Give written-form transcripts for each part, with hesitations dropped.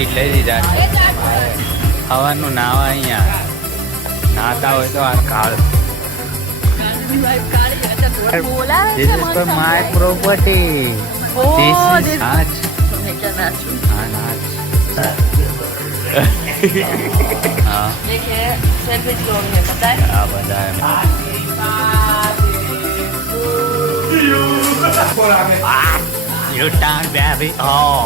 Biscuit લઈ દીધા. હવાનું નાવા અહીંયા નાતા હોય તો આ કાળ. This is for my property. This is Naach. हाँ नाच. हाँ. देखिए सेल्फी लोग हैं पता है? हाँ पता है. You turn baby. Oh.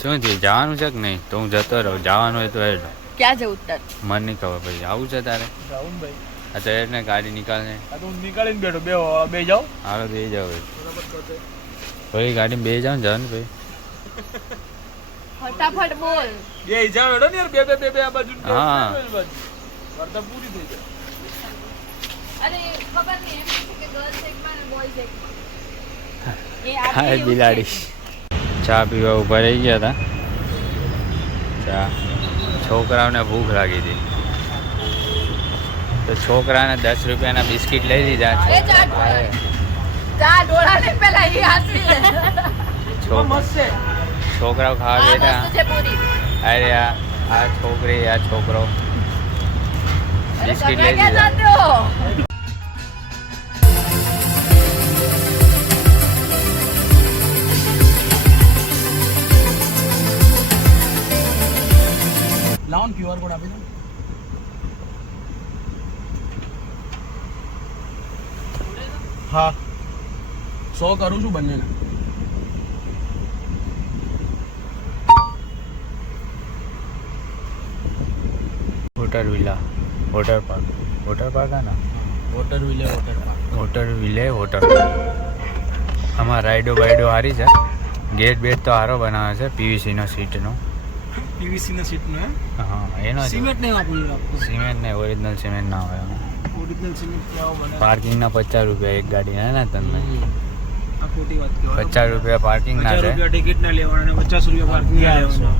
શું થયું જવાનું છે કે નહીં? તો હું જતો રહું. જવાનું હોય તો એ क्या जो उत्तर મને નહીં ખબર ભાઈ. આવું છે તારે? જાઉં ભાઈ. આ તો એને ગાડી નીકાળને. આ તો હું નીકાળીને બેઠો બે જાઓ. હાલો બે જાવ ભાઈ. ગાડીમાં બે જાવ ને જવાનું ભાઈ. फटाफट बोल બે જાઓ એડો ને યાર બે આ બાજુ હા. વાર્તા પૂરી થઈ જાય. अरे खबर नहीं है कि गर्ल्स एक में बॉयज एक ये હા બિલાડી. ચા પીવા ઉભા રહી ગયા હતા. ચા છોકરાઓને ભૂખ લાગી હતી તો છોકરાને 10 રૂપિયાના બિસ્કિટ લઈ દીધા. चा डोळा ने पहला ये आती है મસ્ત છે. છોકરાઓ ખાવા બેઠા. तुझे पूरी અરે આ છોકરી આ છોકરો બિસ્કિટ લઈ क्या દીધા. चाहते हो લાવો ને QR કોડ આપી દો. હા 100 કરું છું બંનેને. वोटर विला वोटर पार्क है ना. વોટર વિલે વોટર પાર્ક. वोटर विले वोटर આમાં રાઈડો બાઈડો સારી છે. ગેટ બેટ તો સારો બનાવે છે પીવીસીનો સીટનો. પીવીસી ના સીટ નો હે. હા એનો સિમેન્ટ નહીં વાપર્યું આપકો. સિમેન્ટ ને ઓરિજિનલ સિમેન્ટ ના હોય. ઓરિજિનલ સિમેન્ટ કેવો બને. પાર્કિંગના 50 રૂપિયા એક ગાડી હે ને તમને. આ ખોટી વાત કહેવાય. 50 રૂપિયા પાર્કિંગ ના 50 છે. રૂપિયા ટિકિટ ના લેવાના અને 50 રૂપિયા પાર્કિંગ ના લેવાના.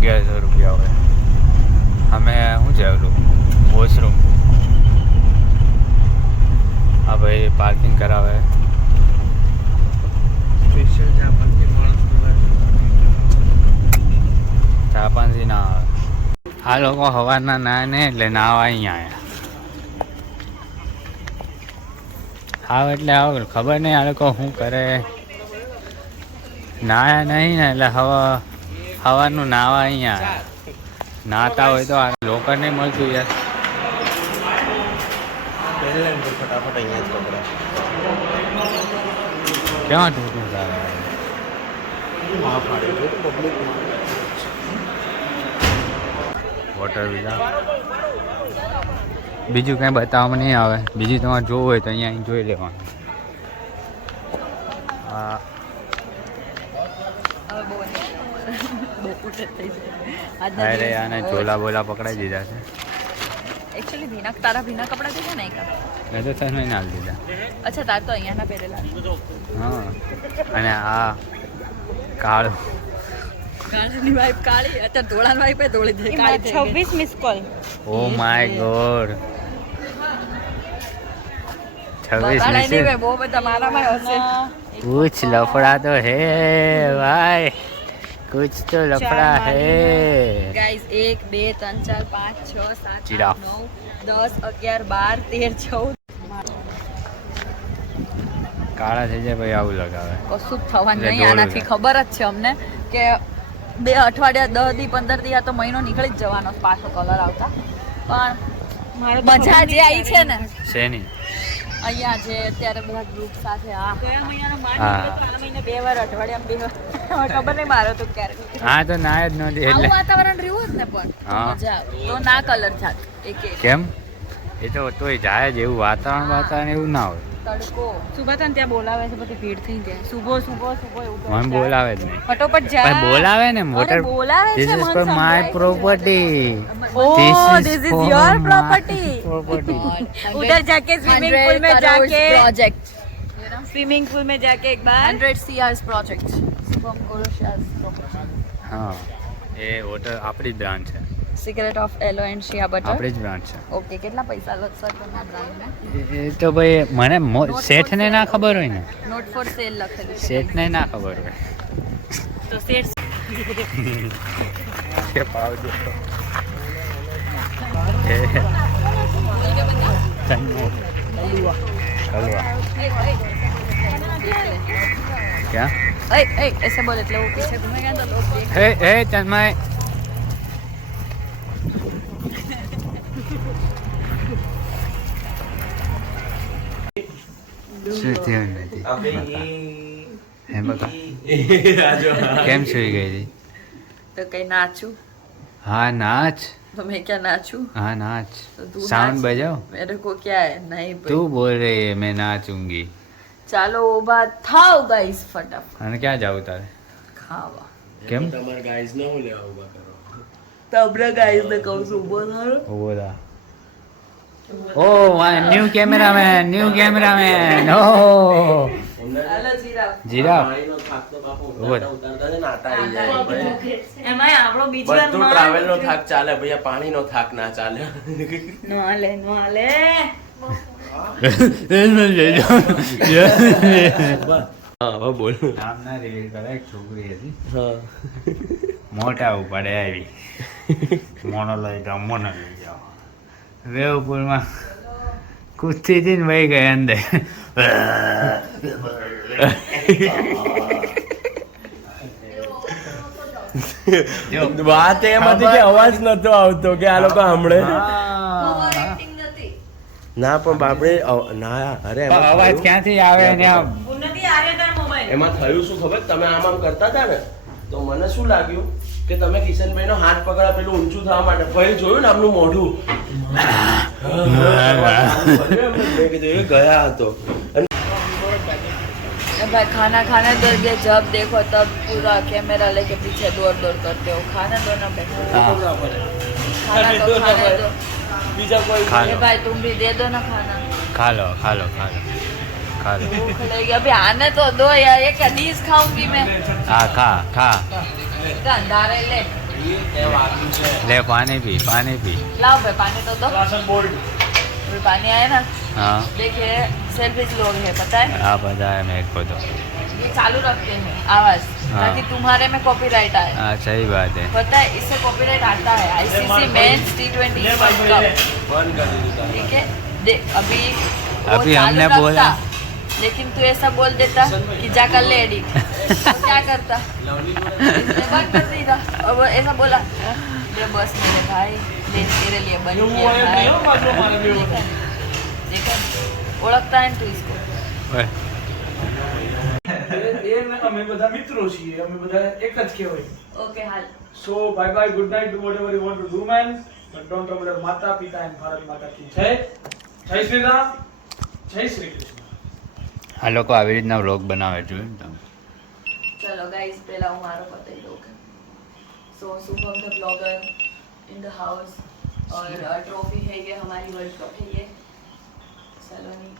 1100 રૂપિયા હોય. અમે શું છે ઓલું વોશરૂમ. હા ભાઈ પાર્કિંગ કરાવે. સ્પેશિયલ જાપાન કે માણસ જાપાનથી ના આવે. આ લોકો સવારના ના ને એટલે નાવા અહીંયા આવ્યા. આવ એટલે આવ ખબર નહીં આ લોકો શું કરે. નાયા નહીં ને એટલે સવારનું નાવા અહીંયા આવ્યા. નાતા હોય તો આ લોકો નહીં મળતું યાર. ફટાફટ અહીંયા જ કપડા. કેવા ટૂંકું ચાલે. વોટર વિલા બીજું કંઈ બતાવવામાં નહીં આવે. બીજું તમારે જોવું હોય તો અહીંયા જોઈ લેવાનું. હા અરે આને ઝોલા બોલા પકડાઈ દીધા છે. एक्चुअली भीना तारा भीना कपड़ा देखा नहीं का એ તો તમે ના દીધા. अच्छा तार तो અહીંયા ના પહેરેલા હા અને આ કાળો કાળાની વાઈફ કાળી અત્યારે ધોળાની વાઈફ એ ધોળી થઈ કાળી થઈ 26 miss call O my God 26 નહીં में ભાઈ બહુ બધા મારામાં હશે कुछ लफड़ा तो है भाई. कुछ तो लफड़ा है. Guys 1 2 3 4 5 6 7 giraffe. 9 10 11 12 13 14 કાળા થઈ જાય ભાઈ આવું લગાવે. કશું જ થવાનું એટલે નહીં. આનાથી દોડું ખબર જ છે અમને કે 2 અઠવાડિયા 10 દી 15 દી આ તો મહિનો નીકળી જ જવાનો પાછો કલર આવતા. પણ મજા જે આવી છે ને શેની અહીંયા જે અત્યારે બધા ગ્રુપ સાથે આ મહિનાનો માંડ હા. નીકળ્યો તો આ મહિને 2 વાર અઠવાડિયામાં 2 વાર ખબર નહીં મારો તો ક્યારે નીકળ્યો. હા તો ના જ નહોતી આવું એટલે વાતાવરણ રહ્યું હોત ને પણ હા. મજા આવે તો ના કલર જાત એક કેમ એ તો તોય જાય જ એવું વાતાવરણ એવું ના હોય. તડકો સુબહ તને ત્યાં બોલાવે છે બધી ભીડ થઈ જાય સુબહ એવું મને બોલાવે જ નહીં. ફટોફટ જા પણ બોલાવે ને મોટર. બોલાવે છે This is મને for my સંભળાય છે. property. Oh, This this is for your my property. property. उधर जाके स्विमिंग पूल में जाके प्रोजेक्ट स्विमिंग पूल में जाके एक बार 100 CR's प्रोजेक्ट शुभम कोलोशियास હા એ હોટલ આપણી બ્રાન્ચ છે. Secret of aloe and shea butter આપણી જ બ્રાન્ડ છે. ઓકે કેટલા પૈસા લો સર તમે આ બ્રાન્ડને એ તો ભાઈ મને શેઠને ના ખબર હોય ને, નોટ ફોર સેલ લખેલું છે શેઠને ના ખબર હોય તો શેઠ કે ભાવ દો. क्या ऐसे बोले એટલે वो पीछे घूमेगा तो लोग देख हे तन्मय શું થયું નથી હે બકા કેમ સુઈ ગઈ હતી? तो कहीं नाचू हाँ नाच. तो मैं क्या नाचू हाँ नाच. तो तू साउंड नाच। बजाओ. मेरे को क्या है नहीं भाई। तू बोल रही है मैं नाचूंगी. ચાલો ઊભા થાવ ગાઈસ ફટાફટ અને ક્યાં જાવું તારે? ખાવા કેમ? તમારે ગાઈઝ ને હું લેવા ઉભા કરો તમને ગાઈસ ને કહું છું ઊભો થારો બોલા. Oh, new cameraman, new cameraman. Oh, હાલો જીરા જીરા. પાણીનો થાક તો બાપુ ઉભો ઉતારતા ઉતારતા છે ને આટા આવી જાય ભાઈ. એમાંય આપણો બીજી વાર બધું ટ્રાવેલ નો થાક ચાલે ભૈયા, પાણીનો થાક ના ચાલે. નો હાલે હા હવે બોલ. નામના રીલ કરે એક છોકરી હતી, હા મોટા ઉપાડે આવી મોનો લઈ જાઓ, મોનો લઈ જાઓ. વેવપુરમાં કૂદતી હતી ને વહી ગઈ અંદર. વાત એમ હતી કે અવાજ નતો આવતો કે આ લોકો સાંભળે. ના પણ બાપડે ના અરે એમાં અવાજ થયું- ક્યાંથી આવે ને આમ એમાં થયું શું ખબર, તમે આમ આમ કરતા હતા ને તો મને શું લાગ્યું કે તમે કિશનભાઈ નો હાથ પકડા પેલું ઊંચું થવા માટે, પછી જોયું ને આમનું મોઢું મેં કીધું એ ગયા હતો. અને भाई खाना खाने दो ये जब देखो तब पूरा कैमरा लेके पीछे दौड़ दौड़ करते हो खाना दो ना भाई खाना दो खाने दो બીજા કોઈ खा ये लो भाई तुम भी दे दो ना खाना खा लो खा लो खा लो खा लो. भूख लगी अभी आने तो दो यार ये क्या डीज खाऊंगी मैं हाँ खा खा अंधारे ले ले पानी पी लाओ भाई पानी तो दो अभी पानी आया ना हाँ देखिए सेल्फिश लोग हैं पता है आप बता है मेरे को तो. ये चालू रखते हैं आवाज हाँ। ताकि तुम्हारे में कॉपीराइट आए हाँ सही बात है. पता है इससे कॉपीराइट आता है ICC men's T20 world cup બંધ કરી દીધું. ठीक है अभी वो अभी चालू हमने रखता, बोला। लेकिन तू ऐसा बोल देता कि जा कर ले एडिट तो क्या करता इसने बंद कर दिया और वो ऐसा बोला ये बस मेरे भाई ले तेरे लिए बंद किया भाई देखा ओळखता है ना तू इसको ओए, અમે બધા મિત્રો છીએ, અમે બધા એક જ કહેવાય. Okay hall so bye bye, good night, do vote ever you want to do man, but don't trouble your માતા પિતા એન્ડ ભારત માતા કી જય. જય શ્રી રામ, જય શ્રી કૃષ્ણ. આ લોકો આવી રીતના વ્લોગ બનાવે જોયું ને તમે? चलो गाइस पहला हूँ मारो पता ही लोग so Shubham the blogger in the house और ट्रॉफी है ये हमारी वर्ल्ड कप है ये सलोनी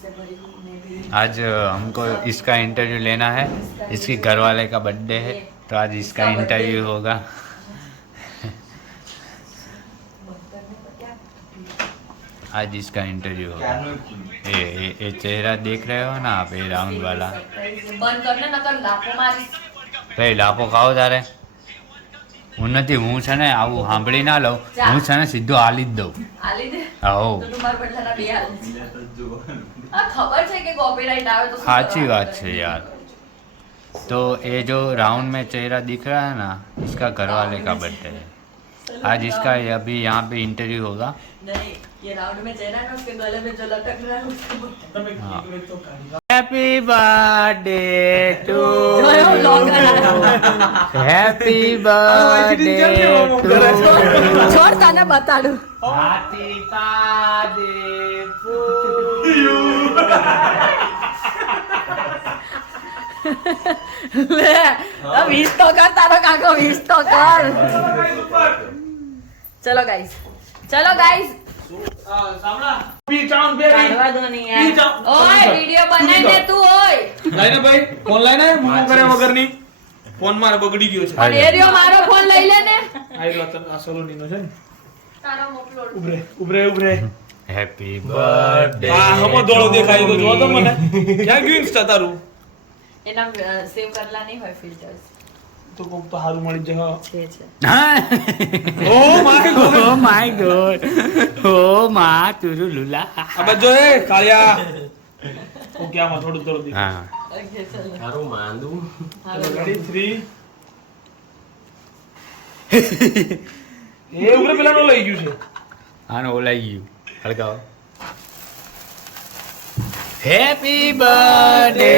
से भरी हुई मैं भी आज हमको इसका इंटरव्यू लेना है. इसकी घरवाले का बर्थडे है तो आज इसका इंटरव्यू होगा. आज इसका इंटरव्यू होगा. ये चेहरा देख रहे हो ना आप, ये राउंड वाला. बंद करने नकर लाखों मारी ભાઈ લાપો ખાઓ તારે? હું નથી, હું છે ને આવું સાંભળી ના લઉં, હું છે ને સીધું હાલી જ દઉં. आली दे આવો तो तुम्हारे बदला ना बिया हाँ खबर है कि कॉपीराइट आवे तो साची बात है यार. तो ये जो राउंड में चेहरा दिख रहा है ना, इसका घर वाले का बर्थडे है आज. इसका अभी यहाँ पे इंटरव्यू होगा. नहीं ये राउंड में चेहरा है ना उसके गले में जो लटक रहा है उसको તમે હા. કીધું તો કાઢી. हैप्पी बर्थडे टू જોયો vlogger हैप्पी बर्थडे टू छोड़ ताने बताडू हाथी पादे ले अब वीस तो कर तारो काको वीस तो कर चलो गाइस પી ચાઉન બેબી. કાઢવા દો નહીં પી યાર જાઓ. ઓય વિડિયો બનાઈ દે તું ઓય લાઈને ભાઈ ફોન લાઈને મોં કર્યા વગરની. ફોન મારે બગડી ગયો છે. પણ એરિયો મારો ફોન લઈ લે ને રહ્યો આ સલોનીનો છે ને તારો મોકલો ઉભરે હેપી બર્થડે આ હમો દોડો દેખાય તો જો તો મને ક્યાં ગયું ઇન્સ્ટા તારું એના સેવ કરેલા નહીં હોય ફિલ્ટર્સ તો કોક તો હારું મળી જાય છે oh my god oh my god oh મા તુરુ લુલા અબે જો એ કાળિયા ઓકે આમાં થોડું થોડું દે હા ઓકે ચલો મારું માંદું રેડી 3 એ ઉભરે પેલા નો લઈ ગયું છે આનો ઓલાઈ ગયું હળગાવો હેપી બર્થડે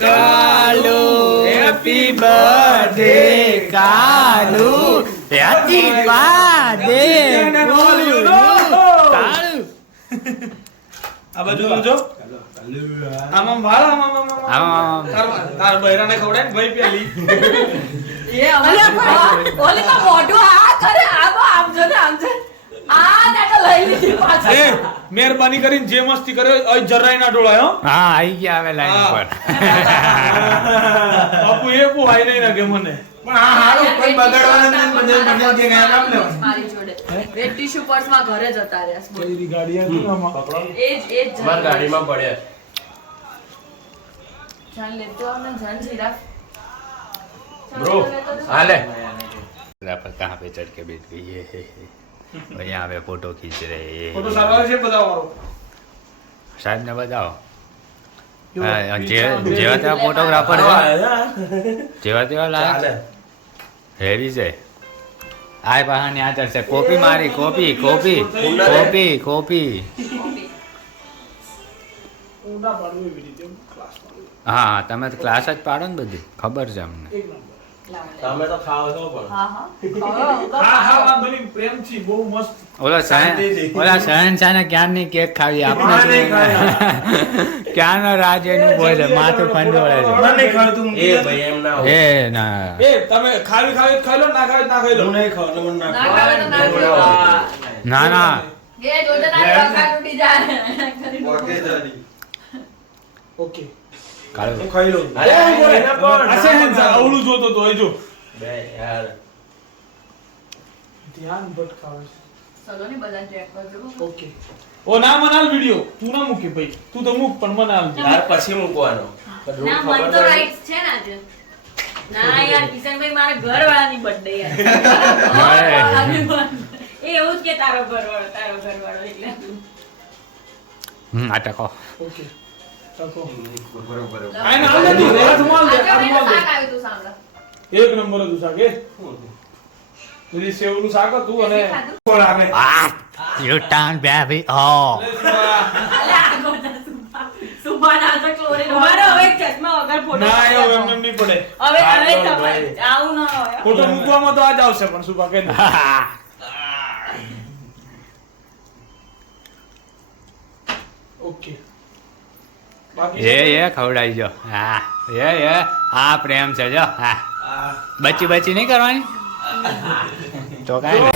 કાલુ હેપી બર્થડે કાલુ હેપી બર્થડે કાલુ આ બાજુ જો આમાં વાળ આમાં તાર બહેરાને ખવડાય ને ભાઈ પેલી એ ઓલે તો મોઢું આ કરે આમ જો ને આમ છે આ નાટો લઈ લીધી એ પાછળ મહેરબાની કરીને જે મસ્તી કરે ઓય જરાય ના ડોળાય હો હા આવી ગયા હવે લાઈન પર બાપુ એ પુહાય નહીં ના કે મને પણ આ હારું કોઈ બગાડવાના નથી બધે જે ગયા નામ લેવાનું મારી જોડે વેટ ટીશ્યુ પર્સમાં ઘરે જતા રહ્યા કઈ ગાડી હતી આમાં એ જ મારી ગાડીમાં પડ્યા જાન લેતો આવ ને જાન જીરા બ્રો હાલે पर कहाँ पे चढ़ के बैठ गई है और यहाँ पे फोटो खींच रहे ફોટો हैं સારો છે બધા વાળો साहब ने बताओ જેવા તેવા ફોટોગ્રાફર જેવા તેવા લાયા ચાલે હેવી છે આય બહાને આ ચડશે કોપી મારી કોપી કોપી કોપી કોપી ઊંડા પાડવું એવી રીતે ક્લાસ પાડવું હા તમે તો ક્લાસ જ પાડો ને બધી ખબર છે અમને એક નંબર તમે તો ખાવ છો પણ હા હા હા વાંધો નહીં પ્રેમથી બહુ મસ્ત ઓલા સહન ને ક્યારની કેક ખાવી આપણે ક્યાંનો રાજ એનું બોલે માથું ફંડોળે છે મને ખાડતું એ ભાઈ એમ ના હોય એ ના એ તમે ખાવી ખાવી ખાઈ લો ના ખાવી ના ખાઈ લો હું નહીં ખાવ મને ના ના ખાવે તો ના ખાવે ના ના એ જોજે ના વખા તૂટી જાય ઓકે જાડી ઓકે કાળો હું ખાઈ લઉં અરે એના પણ આ છે હેન્સ આવલું જોતો તો એ જો બે યાર ધ્યાન ભટકાવે છે ચલો ને બધા ચેક કરજો ઓકે ઓ ના મનાલ વિડિયો તું ના મૂકી ભાઈ તું તો મૂક પણ મનાલ યાર પછી મૂકવાનો ના મન તો રાઈટ્સ છે ને આજે ના યાર કિશનભાઈ મારા ઘરવાળાની બર્થડે યાર એ એવું જ કે તારો ઘરવાળો એટલે આ ટકો ઓકે તકો બરોબર આને આલ દે હાથમાં દે આજે હાથમાં દે શાક આવ્યું તું સાંભળો એક નંબર હતું શાક એ પેલી સેવનું શાક હતું અને ફળ આવે આ યુ ટર્ન બેબી ઓ અલે આ ગોતા સુભાના તો ક્લોરીન મારો હવે ચશ્મા વગર ફોટો ના એ હવે એમને નહીં પડે હવે તમારે આવું ન હોય ફોટો મૂકવામાં તો આજ આવશે પણ સુભા કે ઓકે બાકી એ ખવડાવી જો હા એ આ પ્રેમ છે જો હા બચી બચી નહીં કરવાની તો કાંઈ